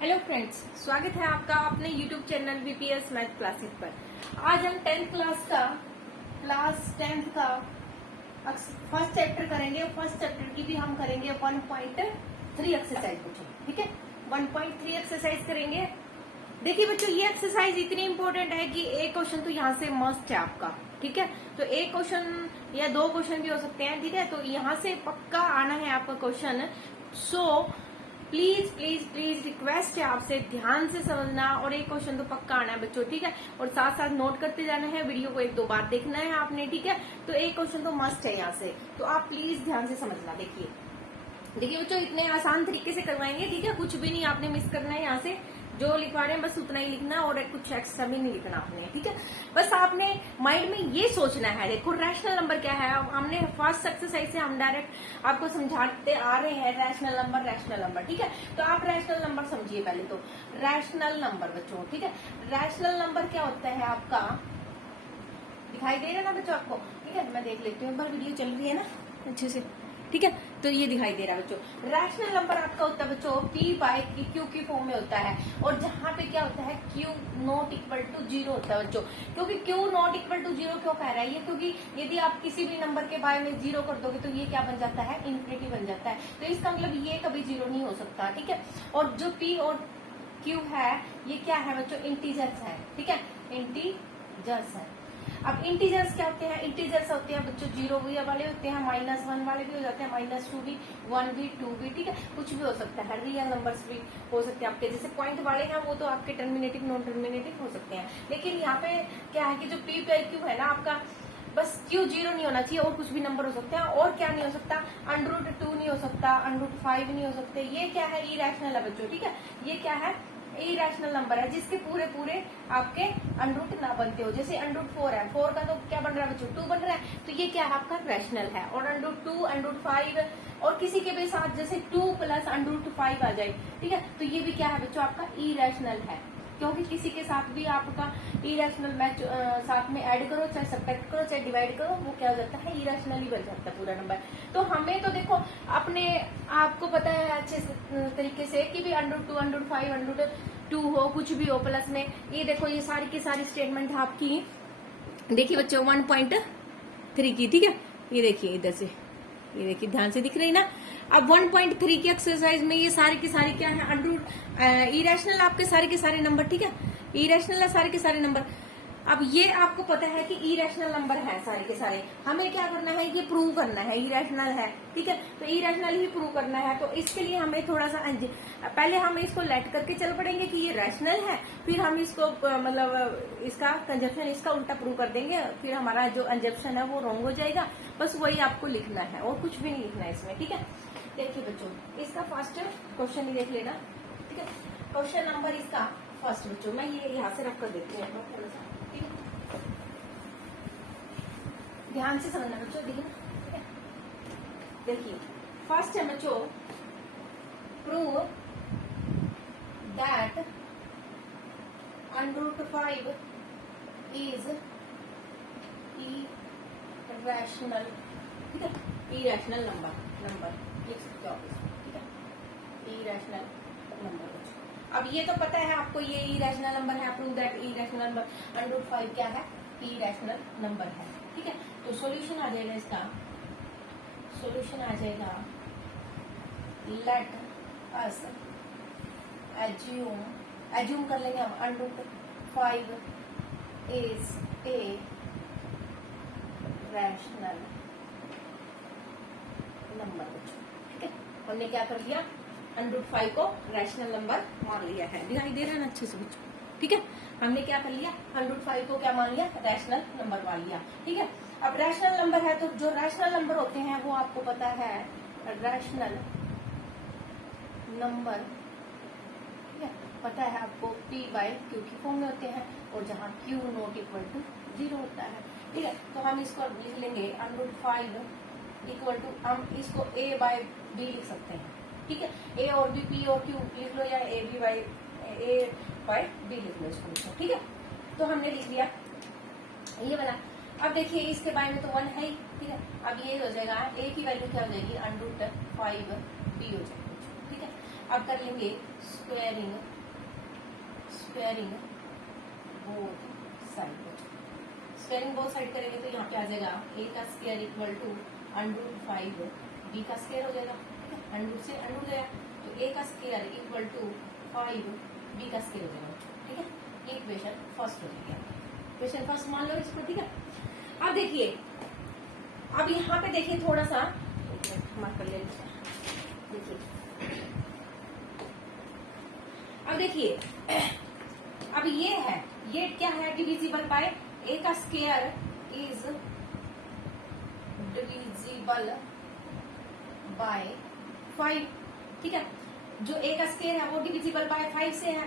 Hello friends, स्वागत है आपका अपने YouTube channel BPS math classes पर। आज हम 10th क्लास 10th का फर्स्ट चैप्टर करेंगे। फर्स्ट चैप्टर की भी हम करेंगे 1.3 एक्सरसाइज बच्चों, ठीक है। 1.3 एक्सरसाइज करेंगे। देखिए बच्चों, ये एक्सरसाइज इतनी इंपॉर्टेंट है कि एक क्वेश्चन तो यहाँ से मस्ट है आपका, ठीक है। तो एक क्वेश्चन या दो क्वेश्चन भी हो सकते हैं, ठीक है। तो यहाँ से पक्का आना है आपका question. So please please please request है आपसे, ध्यान से समझना और एक क्वेश्चन तो पक्का आना है बच्चों, ठीक है। और साथ साथ नोट करते जाना है, वीडियो को एक दो बार देखना है आपने, ठीक है। तो एक क्वेश्चन तो मस्ट है यहाँ से, तो आप प्लीज ध्यान से समझना। देखिए बच्चों, इतने आसान तरीके से करवाएंगे, ठीक है। कुछ भी नहीं आपने मिस करना है, यहाँ से जो लिखवा रहे हैं बस उतना ही लिखना और कुछ एक्स्ट्रा भी नहीं लिखना आपने, ठीक है। बस आपने माइंड में ये सोचना है, देखो रैशनल नंबर क्या है। हमने फर्स्ट एक्सरसाइज से हम डायरेक्ट आपको समझाते आ रहे हैं रैशनल नंबर, ठीक है। तो आप रैशनल नंबर समझिए पहले तो। रैशनल नंबर बच्चों, ठीक है। रैशनल नंबर क्या होता है आपका, दिखाई दे रहा है ना बच्चों आपको, ठीक है। मैं देख लेती हूँ, एक बार वीडियो चल रही है ना अच्छे से, ठीक है। तो ये दिखाई दे रहा है बच्चों। रैशनल नंबर आपका होता है बच्चों p बाय क्यू की फॉर्म में होता है। और जहां पे क्या होता है, q नॉट इक्वल टू 0 होता है बच्चों। क्योंकि q नॉट इक्वल टू 0 क्यों कह रहा है ये, क्योंकि यदि आप किसी भी नंबर के बारे में 0 कर दोगे तो ये क्या बन जाता है, इन्फिनिटी बन जाता है। तो इसका मतलब ये कभी 0 नहीं हो सकता, ठीक है। और जो p और q है ये क्या है बच्चों, इंटीजर्स है, ठीक है। इंटीजर्स है। अब इंटीजर्स क्या होते हैं, इंटीजर्स होते हैं बच्चों 0 भी वाले होते हैं, -1 वाले भी हो जाते हैं, -2 भी, 1 भी, 2 भी, ठीक है। कुछ भी हो सकता है, रियल नंबर्स भी हो सकते हैं आपके। जैसे पॉइंट वाले हैं वो तो आपके टर्मिनेटिव नॉन टर्मिनेटिव हो सकते हैं। लेकिन यहाँ पे क्या है कि जो p पे q है ना आपका, बस q 0 नहीं होना चाहिए और कुछ भी नंबर हो सकते हैं। और क्या नहीं हो सकता, √2 नहीं हो सकता, √5 नहीं हो सकते। ये क्या है, इरेशनल है बच्चों, ठीक है। ये क्या है, इरेशनल नंबर है जिसके पूरे पूरे आपके √ ना बनते हो। जैसे √4 है, 4 का तो क्या बन रहा है बच्चों, 2 बन रहा है। तो ये क्या है आपका रैशनल है। और √2 √5 और किसी के भी साथ जैसे 2 + √5 आ जाए, ठीक है। तो ये भी क्या है बच्चों आपका इरेशनल है। क्योंकि किसी के साथ भी आपका इरेशनल मैच साथ में ऐड करो, चाहे सब्ट्रैक्ट करो, चाहे डिवाइड करो, वो क्या हो जाता है, इरेशनल ही बन जाता है पूरा नंबर। तो हमें तो देखो अपने आपको पता है अच्छे तरीके से कि भी √2 √5 √2 हो, कुछ भी हो प्लस में। ये देखो ये सारी की सारी स्टेटमेंट है आपकी, देखिए बच्चों 1.3 की, ठीक है। ये देखिए इधर से, ये देखिए ध्यान से दिख रही ना। अब 1.3 की एक्सरसाइज में ये सारे के सारे क्या है, इरेशनल आपके सारे के सारे नंबर, ठीक है। इरेशनल है सारे के सारे नंबर। अब ये आपको पता है कि इरेशनल नंबर है सारे के सारे, हमें क्या करना है, ये प्रूव करना है इरेशनल है, ठीक है। तो इरेशनल ही प्रूव करना है। तो इसके लिए हमें थोड़ा सा पहले हम इसको लेट करके चल पड़ेंगे कि ये रैशनल है, फिर हम इसको मतलब इसका कंजप्शन इसका उल्टा प्रूव कर देंगे, फिर हमारा जो कंजप्शन है वो रॉन्ग हो जाएगा। बस वही आपको लिखना है और कुछ भी नहीं लिखना है इसमें, ठीक है। देखिए बच्चों, इसका फर्स्ट क्वेश्चन ही देख लेना, ठीक है। क्वेश्चन नंबर इसका फर्स्ट बच्चों, मैं ये यहाँ से रख कर देती हूँ थोड़ा सा, ठीक है। ध्यान से समझना बच्चों, देखिए फर्स्ट है बच्चों, प्रूव दैट √5 इज इरेशनल, ठीक है। इरेशनल नंबर लिख सकते हो आप इसको, ठीक है। Irrational number. अब ये तो पता है आपको, ये इरेशनल नंबर है, प्रूव दैट इरेशनल नंबर √5 क्या है, इरेशनल नंबर है, ठीक है। तो सॉल्यूशन आ जाएगा इसका, सॉल्यूशन आ जाएगा, लेट अस एज्यूम कर लेंगे हम √5 इज ए रैशनल नंबर, ठीक है। हमने क्या कर लिया, √5 को रैशनल नंबर मान लिया है, दिखाई दे रहा है ना अच्छे से बच्चों, ठीक है। हमने क्या कर लिया, √5 को क्या मान लिया, रैशनल नंबर मान लिया, ठीक है। अब रैशनल नंबर है तो जो रैशनल नंबर होते हैं वो आपको पता है, रैशनल नंबर, ठीक है, पता है आपको p बाय q की फॉर्म में होते हैं। और जहाँ q नॉट इक्वल टू 0 होता है, ठीक है। तो हम इसको लिख लेंगे √5 इक्वल टू, हम इसको a बाय b लिख सकते हैं, ठीक है। a और b, p और q लिख लो, या a बाय b लिख लो इसको, ठीक है। तो हमने लिख लिया ये वाला। अब देखिए इसके बारे में तो 1 है ही, ठीक है। अब ये हो जाएगा, a की वैल्यू क्या हो जाएगी, √5b हो जाएगी, ठीक है। अब कर लेंगे squaring both side. Squaring both side करेंगे तो यहाँ पे आ जाएगा a का स्क्वायर इक्वल टू √5 b का स्क्वायर हो जाएगा। अंडरूट से अंडरूट गया तो a का स्क्वायर इक्वल टू 5 b का स्क्वायर हो जाएगा। ठीक है, ये इक्वेशन फर्स्ट हो जाएगी। इक्वेशन फर्स्ट मान लो इसको। ठीक है, अब देखिए, अब यहाँ पे देखिए थोड़ा सा मार्क कर ले। देखिए अब देखिए, अब ये है, ये क्या है, डिविजिबल बाय a का स्क्वायर इज डिविजिबल बाय 5। ठीक है, जो a का स्क्वायर है वो डिविजिबल बाय 5 से है,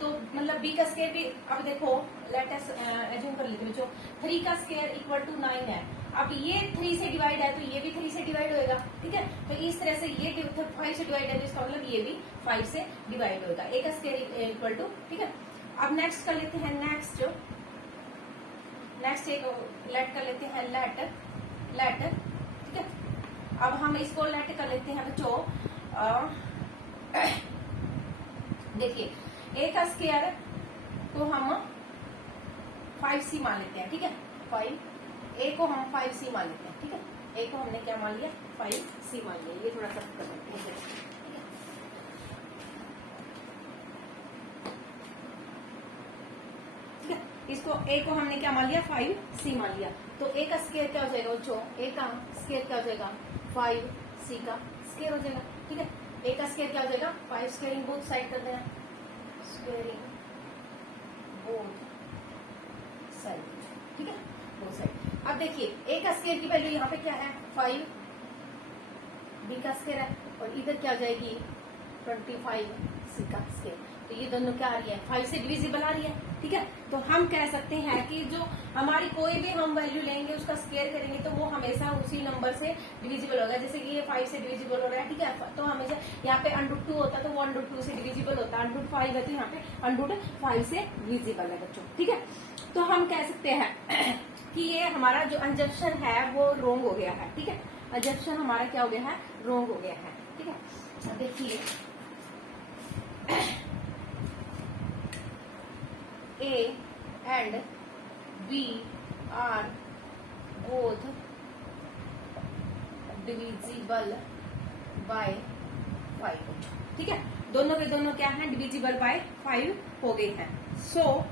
तो मतलब b का स्क्वायर भी, अब देखो लेट अस एज्यूम कर लेते बच्चों, 3 का स्क्वायर इक्वल टू 9 है। अब ये 3 से डिवाइड है तो ये भी 3 से डिवाइड होएगा। ठीक है, तो इस तरह से ये 5 से डिवाइड है तो इसका मतलब ये भी 5 से डिवाइड होगा, a का स्क्वायर इक्वल टू। ठीक है, अब नेक्स्ट कर लेते हैं, नेक्स्ट एक लेट कर लेते हैं, लेट। ठीक है, अब हम इसको लेट कर लेते हैं बच्चों। देखिए a का स्क्वायर को हम 5c मान लेते हैं। ठीक है, 5 a को हम 5c मान लेते हैं। ठीक है, a को हमने क्या मान लिया, 5c मान लिया। ये थोड़ा सा कर सकते हैं। ठीक है, इसको a को हमने क्या मान लिया, 5c मान लिया, तो a का स्क्वायर क्या हो जाएगा बच्चों, a का स्क्वायर क्या हो जाएगा, 5c का स्क्वायर हो जाएगा। ठीक है, a का स्क्वायर क्या हो जाएगा, 5 स्क्वायरिंग बोथ साइड कर देना, स्क्वायरिंग बोथ साइड। ठीक है, बोथ साइड। अब देखिए a का स्क्वायर की वैल्यू यहाँ पे क्या है, 5, b का स्क्वायर है, और इधर क्या हो जाएगी 25 c का स्क्वायर। तो ये दोनों क्या आ रही है, 5 से डिविजिबल आ रही है। ठीक है, तो हम कह सकते हैं कि जो हमारी कोई भी हम वैल्यू लेंगे उसका स्क्वायर करेंगे तो वो हमेशा उसी नंबर से डिविजिबल होगा। जैसे कि ये 5 से डिविजिबल हो रहा है। ठीक है, तो हमेशा यहाँ पे √2 होता है तो वो √2 से डिविजिबल होता है, √5 है तो यहाँ पे √5 से डिविजिबल है बच्चों। ठीक है, तो हम कह सकते हैं कि ये हमारा जो अंजप्शन है वो रोंग हो गया है। ठीक है, अंजप्शन हमारा क्या हो गया है, रोंग हो गया है। ठीक है, देखिए A and B are both divisible by 5। ठीक है, दोनों के दोनों क्या है, डिविजिबल बाय 5 हो गए हैं। सो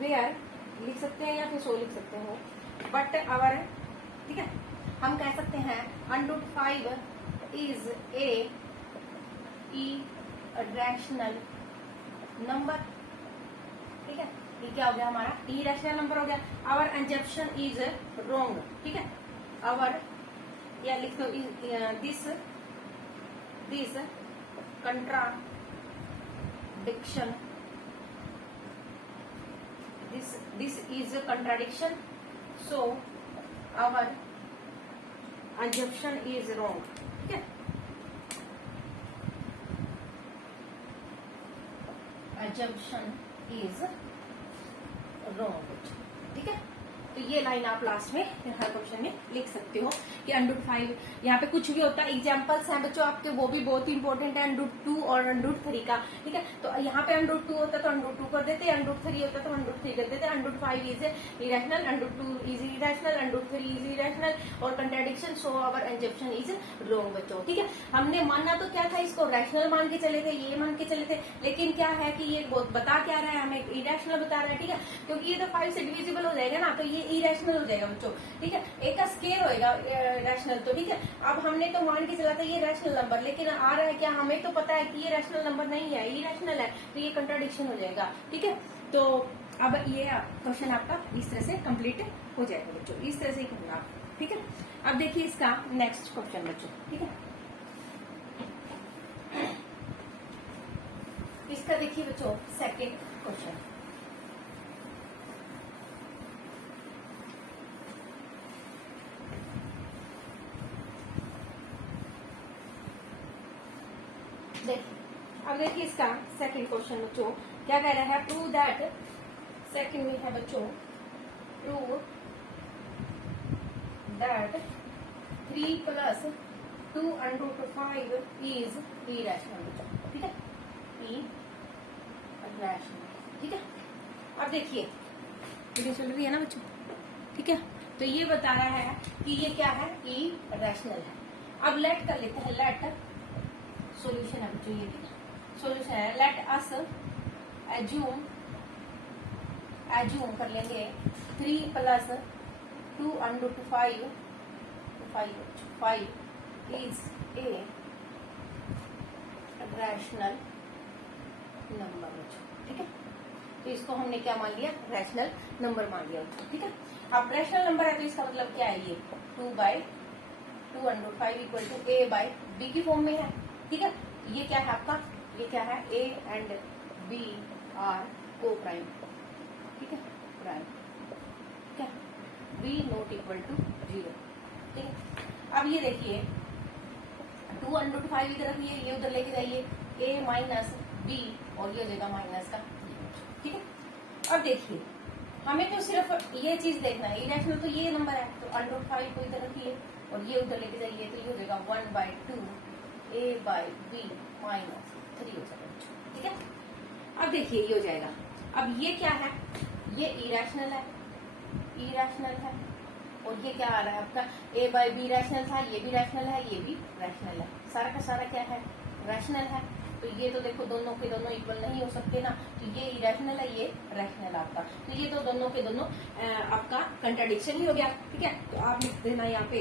वेयर लिख सकते हैं या फिर सो लिख सकते हो, बट आवर। ठीक है, हम कह सकते हैं √5 इज ए irrational नंबर। ठीक है, ये क्या हो गया हमारा, इरेशनल नंबर हो गया। Our assumption is wrong. ठीक है, आवर, या लिख दो this contradiction, this is contradiction, so our assumption is wrong. ठीक है, assumption is wrong। ठीक है, तो ये लाइन आप लास्ट में हर क्वेश्चन में लिख सकते हो कि √5 यहाँ पे कुछ भी होता है। एग्जांपल्स हैं बच्चों आपके, वो भी बहुत ही इंपॉर्टेंट है, √2 और √3 का। ठीक है, तो यहाँ पे √2 होता है तो √2 कर देते, √3 होता है तो √3 कर देते, √5 is irrational, √2 is irrational, √3 is irrational, और contradiction, so our assumption is रोंग बच्चों। ठीक है, हमने मानना तो क्या था, इसको रैशनल मान के चले थे, ये मान के चले थे, लेकिन क्या है कि ये बता क्या रहा है, हमें इरेशनल बता रहा है। ठीक है, क्योंकि ये तो 5 से डिविजिबल हो जाएगा ना, तो ये इरेशनल हो जाएगा बच्चों। ठीक है, एक का स्क्वायर होएगा रैशनल, तो ठीक है, अब हमने तो मान के चला था ये रैशनल नंबर, लेकिन आ रहा है क्या, हमें तो पता है कि ये रैशनल नंबर नहीं है, इरेशनल है, तो ये कंट्राडिक्शन हो जाएगा। ठीक है, तो अब ये क्वेश्चन आपका इस तरह से कंप्लीट हो जाएगा बच्चों, इस तरह से ही करना आप। ठीक है, अब देखिए इसका नेक्स्ट क्वेश्चन बच्चों। ठीक है, इसका देखिए बच्चों सेकंड क्वेश्चन। अब देखिए इसका सेकंड क्वेश्चन बच्चों क्या कह रहा है, प्रूव दैट, सेकंड में है बच्चों, प्रूव दैट 3 + 2 √ 5 इज इरेशनल बच्चों, ठीक है, इरेशनल, ठीक है। अब देखिए वीडियो चल रही है ना बच्चों, ठीक है, तो ये बता रहा है कि ये क्या है, इरेशनल है। अब लेट कर लेते हैं, लेट सॉल्यूशन है बच्चों, ये सॉल्यूशन है। लेट अस एज्यूम कर लेंगे 3 + 2 √ 5 इज ए रैशनल नंबर बच्चों, ठीक है। तो इसको हमने क्या मान लिया, रैशनल नंबर मान लिया, ठीक है। अब रैशनल नंबर है तो इसका मतलब क्या है, ये 2/2 √ 5 = a/b की फॉर्म में है, ठीक है। ये क्या है आपका, ये क्या है, a एंड b आर को प्राइम, ठीक है, प्राइम, ठीक है, b ≠ 0, ठीक है। अब ये देखिए 2 √ 5 इधर रखिए, ये उधर लेके जाइए, a - b और ये हो जाएगा माइनस का, ठीक है। अब देखिए हमें तो सिर्फ ये चीज देखना है, इरेशनल तो ये नंबर है, तो √ 5 को इधर रखिए और ये उधर लेके जाइए, तो ये हो जाएगा 1/2 a/b - 3 हो जाएगा, ठीक है। अब देखिए ये हो जाएगा, अब ये क्या है, ये इरेशनल है, इरेशनल है, और ये क्या आ रहा है आपका a/b रैशनल था, ये भी रैशनल है, ये भी रैशनल है, सारा का सारा क्या है, रैशनल है। तो ये तो देखो दोनों के दोनों इक्वल नहीं हो सकते ना, तो ये इरेशनल है, ये रैशनल आपका, तो ये तो दोनों के दोनों आपका कंट्राडिक्शन ही हो गया, ठीक है। तो आप लिख देना यहाँ पे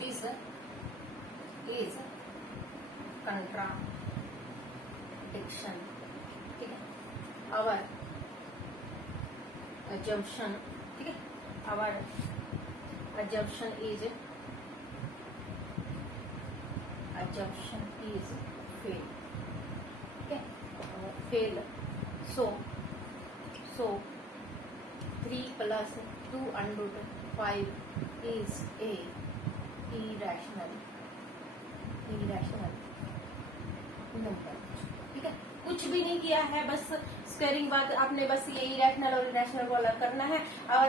दिस इज कंट्राडिक्शन, ठीक है, आवर assumption, ठीक है, आवर assumption is fail, ठीक है, fail, so 3 + 2 √ 5 is a irrational number, ठीक है। कुछ भी नहीं किया है, बस स्क्वायरिंग बाद आपने बस ये इरेशनल और इरेशनल को अलग करना है, और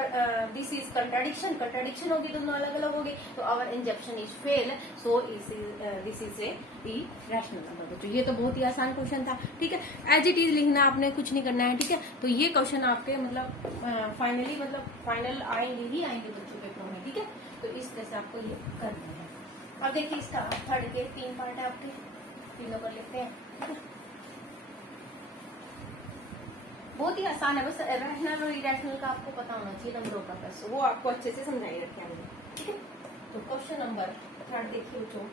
दिस इज कंट्राडिक्शन होगी, दोनों अलग अलग होगी, तो our injection is fail, so this is a irrational number बच्चों। ये तो बहुत ही आसान क्वेश्चन था, ठीक है, एज इट इज लिखना, आपने कुछ नहीं करना है, ठीक है। तो ये क्वेश्चन आपके मतलब फाइनल आएंगे ही आएंगे बच्चों पेपर में, ठीक है। तो इस तरह से आपको ये करना है। अब देखिए इसका थर्ड के 3 पार्ट है आपके, तीनों कर लेते हैं, ठीक है। बहुत ही आसान है, बस रैशनल और इरेशनल का आपको पता होना चाहिए नंबरों का, बस वो आपको अच्छे से समझाई रखे हमने, ठीक है। तो क्वेश्चन नंबर 3 देखिए बच्चों,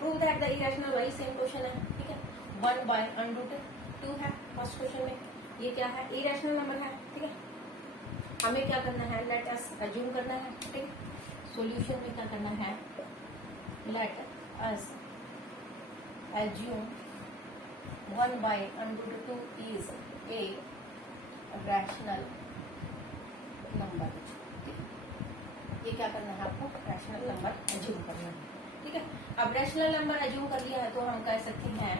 प्रूव दैट द इरेशनल वही सेम क्वेश्चन है, ठीक है, 1/√2 है फर्स्ट क्वेश्चन में, ये क्या है, इरेशनल नंबर है, ठीक है। हमें क्या करना है, लेट अस अज्यूम करना है, ठीक है। सॉल्यूशन में क्या करना है, let us assume 1/√2 is a rational number, ये क्या करना है आपको, रैशनल नंबर अज्यूम करना है, ठीक है। अब रैशनल नंबर अज्यूम कर लिया है तो हम कह सकते हैं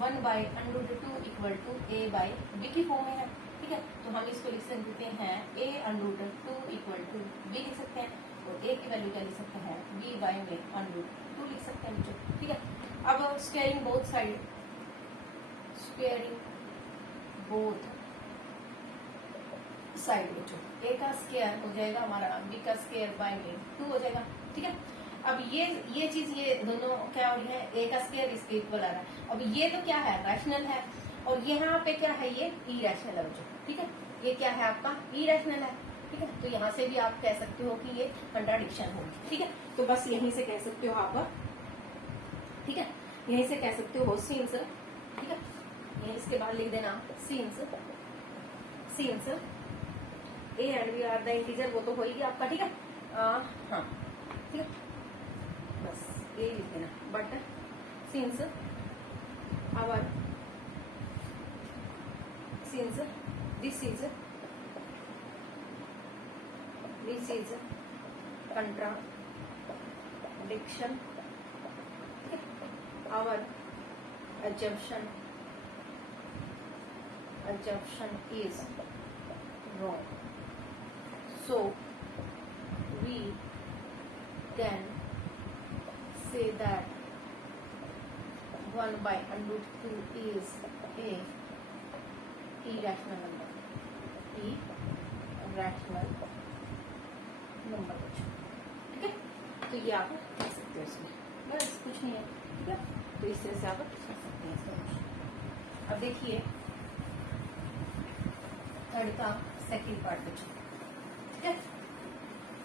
1/√2 = a/b की फॉर्म में है, ठीक है। तो हम इसको लिख सकते हैं a√2 = b लिख सकते हैं, और a की वैल्यू क्या लिख सकते हैं, b/√2 लिख सकते हैं बच्चों, ठीक है। अब squaring both side, squaring both side बच्चों, a का स्क्वायर हो जाएगा हमारा b का स्क्वायर / 2 हो जाएगा, ठीक है। अब ये चीज, ये दोनों क्या हो रही है, a का स्क्वायर इसके इक्वल आ रहा है। अब ये तो क्या है, रैशनल है, और यहाँ पे क्या है, ये इरेशनल है बच्चों, ठीक है। ये क्या है आपका, इरेशनल है, ठीक है। तो यहाँ से भी आप कह सकते हो कि ये कंट्राडिक्शन होगी, ठीक है। तो बस यहीं से कह सकते हो आप, ठीक है, यहीं से कह सकते हो सिंस, ठीक है, इसके बाद लिख देना since a and b are the integer, वो तो होगी आपका, ठीक है, हाँ, ठीक है, बस ये लिख देना, but since this is contradiction, our assumption is wrong, so we can say that 1 by under root 2 is a irrational number, irrational number। ठीक है, तो ये आप लिख सकते हो इसमें, बस कुछ नहीं है। ठीक है, तो इस तरह से आप लिख सकते हैं इसमें। अब देखिए थर्ड का सेकंड पार्ट बच्चों। ठीक है,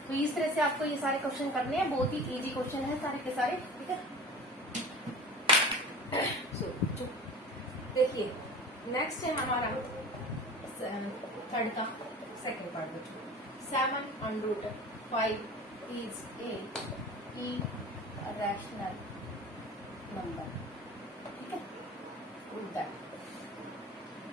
तो इस तरह से आपको ये सारे क्वेश्चन करने हैं, बहुत ही इजी क्वेश्चन है सारे के सारे। ठीक है, सो देखिए नेक्स्ट है हमारा थर्ड का सेकंड पार्ट बच्चों। 7 under root 5 is a irrational number। ठीक है,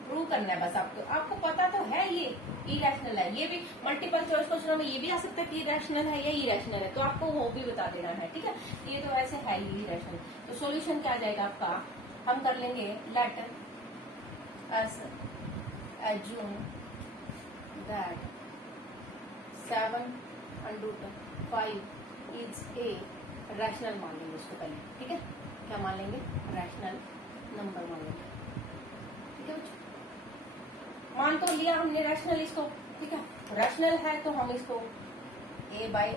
प्रूव करना है बस आपको। आपको पता तो है ये इरेशनल है, ये भी मल्टीपल चॉइस क्वेश्चनों में ये भी आ सकता है कि इरेशनल है या इरेशनल है, तो आपको वो भी बता देना है। ठीक है, ये तो ऐसे है ही इरेशनल। तो सॉल्यूशन क्या आ जाएगा आपका, हम कर लेंगे let us assume that 7 under root 5 is a rational मान लेंगे उसको पहले। ठीक है, क्या मान लेंगे, रैशनल नंबर मान लेंगे। ठीक है बच्चों, मान तो लिया हमने रैशनल इसको। ठीक है, रैशनल है तो हम इसको a बाई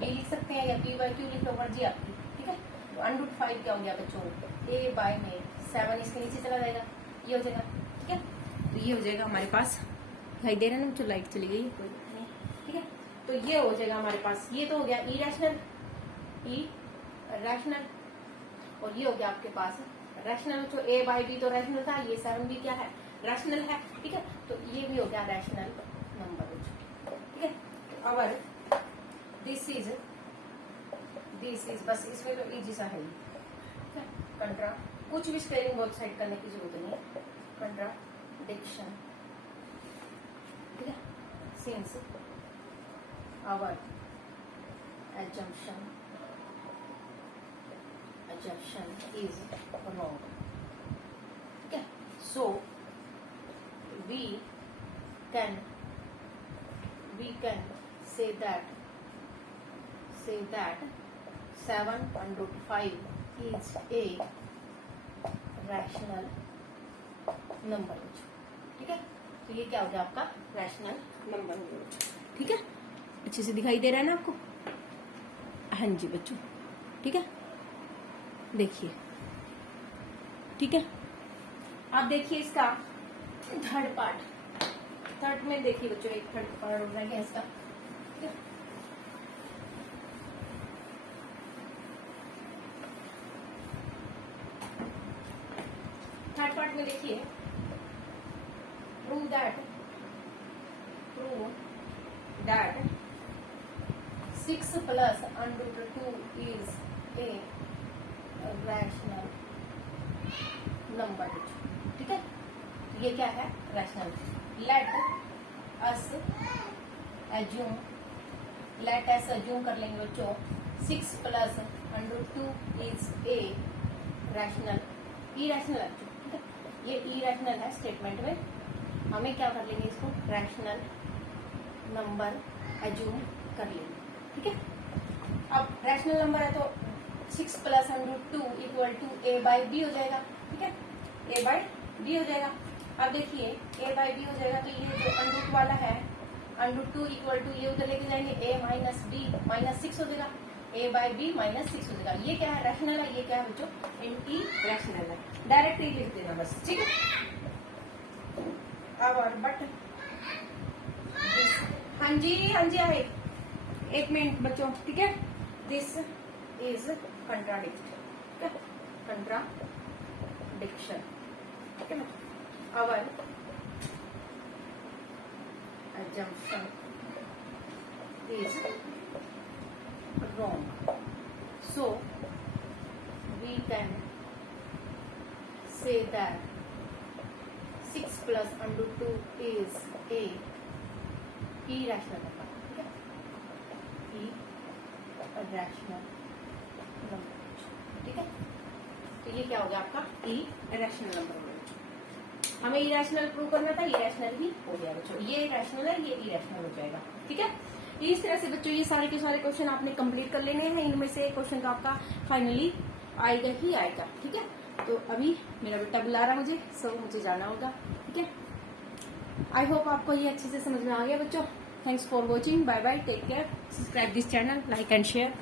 b लिख सकते हैं या b बाई q लिख लो, मर्जी आपकी। ठीक है, तो अंडर रूट 5 क्या हो गया बच्चों, a बाई में 7 इसके नीचे चला जाएगा, ये हो जाएगा। ठीक है, तो ये हो जाएगा हमारे पास, दिखाई दे रहा है ना बच्चों, लाइट चली गई, कोई बात नहीं। ठीक है, तो ये हो जाएगा हमारे पास, ये तो हो गया इरेशनल, रैशनल, और ये हो गया आपके पास रैशनल। जो a बाई बी तो रैशनल था, ये 7 भी क्या है, रैशनल है। ठीक है, तो ये भी हो गया रैशनल नंबर। ठीक है, और दिस इज बस इसमें तो इजी सा है। ठीक है, कंट्रा, कुछ भी स्पेलिंग बोथ साइड करने की जरूरत नहीं है, कंट्राडिक्शन। ठीक है, since our assumption is wrong। ठीक है, so we can say that 7 under root 5 is a rational number। ठीक है, तो ये क्या हो गया आपका रैशनल नंबर। ठीक है, अच्छे से दिखाई दे रहा है ना आपको, हाँ जी बच्चों। ठीक है, देखिए। ठीक है, आप देखिए इसका थर्ड पार्ट। थर्ड में देखिए बच्चों, एक थर्ड पार्ट हो गया इसका। ठीक है, थर्ड पार्ट में देखिए, prove that 6 plus under root 2 is a rational number. ठीक है, ये क्या है, रैशनल। लेट अस एज्यूम कर लेंगे बच्चों 6 plus under root 2 is a rational, irrational है। ठीक है, ये इरेशनल है स्टेटमेंट में, हमें क्या कर लेंगे, इसको रैशनल नंबर एज्यूम कर लेंगे। ठीक है, अब रैशनल नंबर है तो 6 plus under root 2 equal to a by b हो जाएगा। ठीक है, a बाई बी हो जाएगा। अब देखिए a बाई बी हो जाएगा, तो ये जो अंडर रूट वाला है, अंडर रूट 2 इक्वल टू ये उधर लेके जाएंगे a माइनस बी माइनस 6 हो जाएगा, a बाई बी माइनस 6 हो जाएगा। ये क्या है, रैशनल है, ये क्या है बच्चों, एंटी रैशनल है। डायरेक्ट ही लिख देना बस। ठीक है, अब बट हाँ जी आए, एक मिनट बच्चों। ठीक है, दिस इज कंट्राडिक्शन। ठीक है, our assumption is wrong, so we can say that 6 plus under 2 is a irrational number। ठीक है, irrational number। ठीक है, तो ये क्या हो गया आपका irrational number हो गया। हमें इरेशनल प्रूव करना था, इरेशनल भी हो गया बच्चों। ये रैशनल है, ये इरेशनल हो जाएगा। ठीक है, इस तरह से बच्चों ये सारे के सारे क्वेश्चन आपने कंप्लीट कर लेने हैं। इनमें से क्वेश्चन का आपका फाइनली आएगा ही आएगा। ठीक है, तो अभी मेरा बेटा बुला रहा मुझे, सो मुझे जाना होगा। ठीक है, आई होप आपको ये अच्छे से समझ में आ गया बच्चों। Thanks for watching, bye bye, take care, subscribe this channel, like and share.